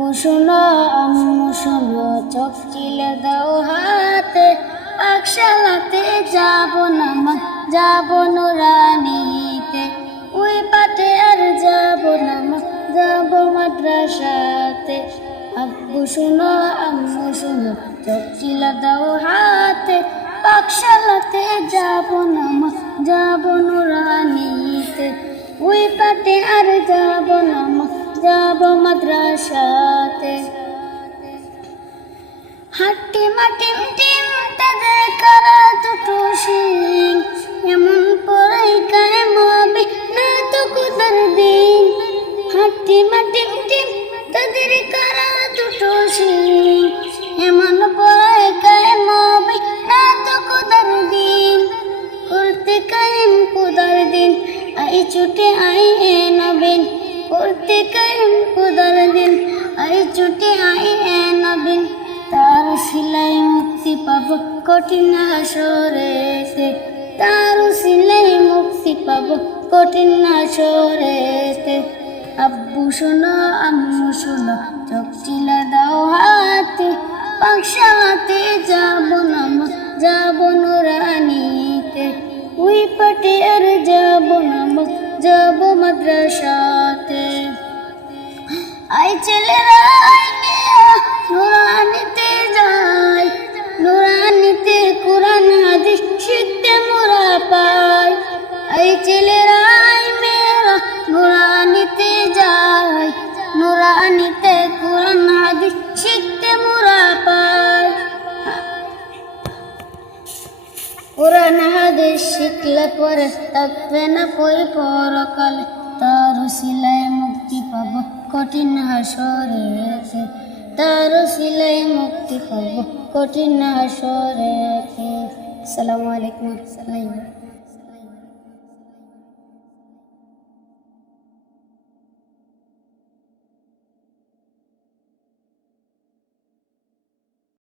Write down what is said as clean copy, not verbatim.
আব্বু শোনো আম্মু শোনো, চোখ চিলে দাও হাতে, পাকশালাতে যাব না মা, যাব নুরানিতে, ওই পাটে আর যাব না মা, যাব মাদ্রাসাতে। আব্বু শোনো আম্মু শোনো, চোখ চিলে দাও হাতে, পাকশালাতে যাব না মা, যাব নুরানিতে, ওই পাটে আর যাব না মা, যাব মাদ্রাসাতে। হাট্টি মাটিম টিম তাদের কারা দুটো শিং, এমন পড়াই কায়েম হবে না তো কুদার দিন। হাট্টি মাটিম টিম তাদের কারা দুটো শিং, এমন পড়াই কায়েম হবে না তো কুদার দিন। করতে কায়েম কুদার দিন, আই ছুটে আই এ নবীন, করতে কায়েম কুদার দিন, আই ছুটে আই এ নবীন। তার সিলাই মুক্তি পাব কঠিন হাসরেতে, তার সিলাই মুক্তি পাব কঠিন হাসরেতে। আব্বু শোনো আম্মু শোনো, চোখ চিলা দাও হাতে, পাকশালাতে যাব না মা, যাব নুরানিতে, ওই পাটে আর যাব না মা, যাব মাদ্রাসাতে। আই ছেলেরা আই মেয়েরা নুরানিতে যাই, নুরানিতে কোরআন হাদিস শিখতে মোরা পাই। আই ছেলেরা আই মেয়েরা নুরানিতে যাই, নুরানিতে কোরআন হাদিস শিখতে মোরা পাই। কোরআন হাদিস শিখলে পরে থাকবে না পই পরকালে, তার সিলাই মুক্তি পাব কঠিন হাসরেতে, তার সিলাই মুক্তি পাব কঠিন হাসরেতে। আসসালামু আলাইকুম।